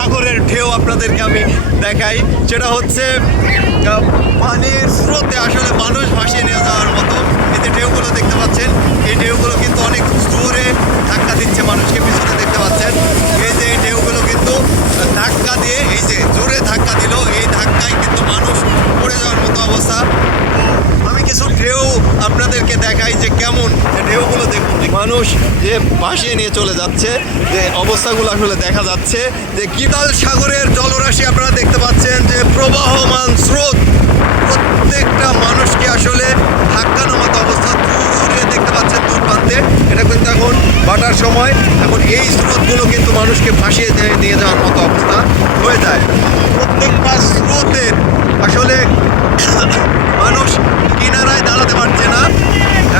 সাগরের ঢেউ আপনাদেরকে আমি দেখাই। সেটা হচ্ছে পানির স্রোতে আসলে মানুষ ভাসিয়ে নিয়ে যাওয়ার মতো। এই যে ঢেউগুলো দেখতে পাচ্ছেন, এই ঢেউগুলো কিন্তু অনেক জোরে ধাক্কা দিচ্ছে মানুষকে। পিছনে দেখতে পাচ্ছেন এই যে এই ঢেউগুলো কিন্তু ধাক্কা দিয়ে, এই যে জোরে ধাক্কা দিল, এই ধাক্কায় কিন্তু মানুষ পড়ে যাওয়ার মতো অবস্থা। আমি কিছু ঢেউ আপনাদেরকে দেখাই যে কেমন ঢেউগুলো দেখুন। মানুষ যে ভাসিয়ে নিয়ে চলে যাচ্ছে, যে অবস্থাগুলো আসলে দেখা যাচ্ছে যে কিতাল সাগরের জলরাশি আপনারা দেখতে পাচ্ছেন যে প্রবাহমান স্রোত প্রত্যেকটা মানুষকে আসলে ধাক্কানোর মতো অবস্থা। দূরে দেখতে পাচ্ছেন দূর প্রান্তে, এটা কিন্তু এখন ভাটার সময়, এখন এই স্রোতগুলো কিন্তু মানুষকে ভাসিয়ে নিয়ে যাওয়ার মতো অবস্থা হয়ে যায়। প্রত্যেকটা স্রোতের আসলে মানুষ কিনারায় দাঁড়াতে পারছে না।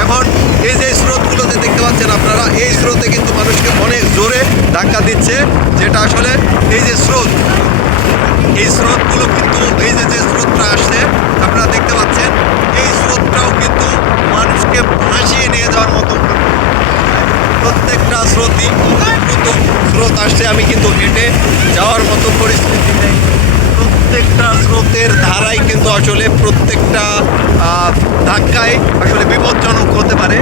এখন এই যে স্রোতগুলোতে দেখতে পাচ্ছেন আপনারা, এই স্রোতে কিন্তু মানুষকে অনেক জোরে ধাক্কা দিচ্ছে, যেটা আসলে এই যে স্রোত, এই স্রোতগুলো কিন্তু এই যে স্রোতটা আসছে আপনারা দেখতে পাচ্ছেন, এই স্রোতটাও কিন্তু মানুষকে ভাসিয়ে নিয়ে যাওয়ার মতো। প্রত্যেকটা স্রোতই দ্রুত স্রোত আসছে, আমি কিন্তু হেঁটে যাওয়ার মতো পরিস্থিতি নেই। প্রত্যেকটা স্রোতের ধারাই কিন্তু আসলে প্রত্যেকটা ধাক্কায় আসলে বিপজ্জনক হতে পারে।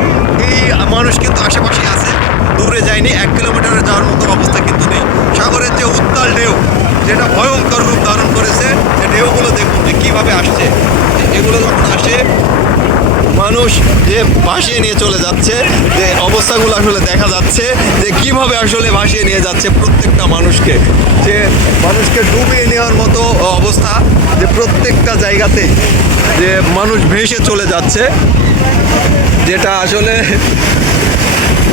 এই মানুষ কিন্তু আশেপাশে আছে, দূরে যায়নি, 1 কিলোমিটারে যাওয়ার মতো অবস্থা কিন্তু নেই। সাগরের যে উত্তাল ঢেউ, যেটা ভয়ঙ্কর রূপ ধারণ করেছে, যে ঢেউগুলো দেখুন যে কীভাবে আসছে। এগুলো যখন আসে মানুষ যে ভাসিয়ে নিয়ে চলে যাচ্ছে, যে অবস্থাগুলো আসলে দেখা যাচ্ছে যে কিভাবে আসলে ভাসিয়ে নিয়ে যাচ্ছে প্রত্যেকটা মানুষকে, যে মানুষকে ডুবিয়ে নেওয়ার মতো অবস্থা, যে প্রত্যেকটা জায়গাতেই যে মানুষ ভেসে চলে যাচ্ছে, যেটা আসলে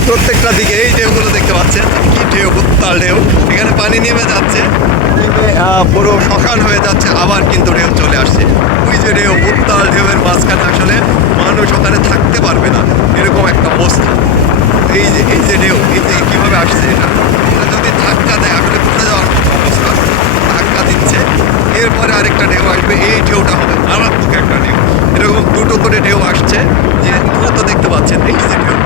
প্রত্যেকটা দিকে। এই ঢেউগুলো দেখতে পাচ্ছেন কি ঢেউ, উত্তাল ঢেউ, এখানে পানি নেমে যাচ্ছে, পুরো শ্মশান হয়ে যাচ্ছে, আবার কিন্তু ঢেউ চলে আসছে। ওই যে ঢেউ, উত্তাল ঢেউয়ের মাঝখানে আসলে মানুষ ওখানে থাকতে পারবে না, এরকম একটা অবস্থা। এই যে ঢেউ, এই যে কীভাবে আসছে, এটা যদি ধাক্কা দেয় আসলে পড়ে যাওয়ার অবস্থা, ধাক্কা দিচ্ছে। এরপরে আরেকটা ঢেউ আসবে, এই ঢেউটা হবে মারাত্মক একটা ঢেউ। এরকম দুটো করে ঢেউ আসছে, যে দ্রুত দেখতে পাচ্ছেন এই যে ঢেউ।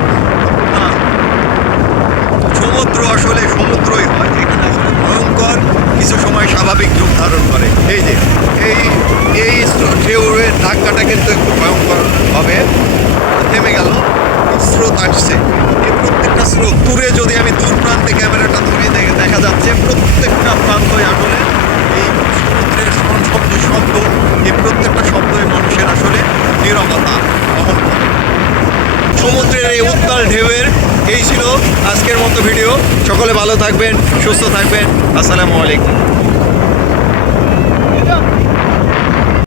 সমুদ্র আসলে সমুদ্রই হয়, এখানে আসলে ভয়ঙ্কর কিছু সময় স্বাভাবিক রূপ ধারণ করে। এই যে এই ঢেউয়ের ধাক্কাটা কিন্তু একটু ভয়ঙ্কর হবে। থেমে গেল, স্রোত আসছে, এই প্রত্যেকটা স্রোত দূরে, যদি আমি দূর প্রান্তে ক্যামেরাটা ধরিয়ে দেখা যাচ্ছে প্রত্যেকটা প্রান্তই আসলে এই সমুদ্রের শব্দ, এই প্রত্যেকটা শব্দই মানুষের আসলে নীরবতা বহন করে। সমুদ্রের এই উত্তাল ঢেউয়ের এই ছিল আজকের মতো ভিডিও। সকলে ভালো থাকবেন, সুস্থ থাকবেন। আসসালামু আলাইকুম।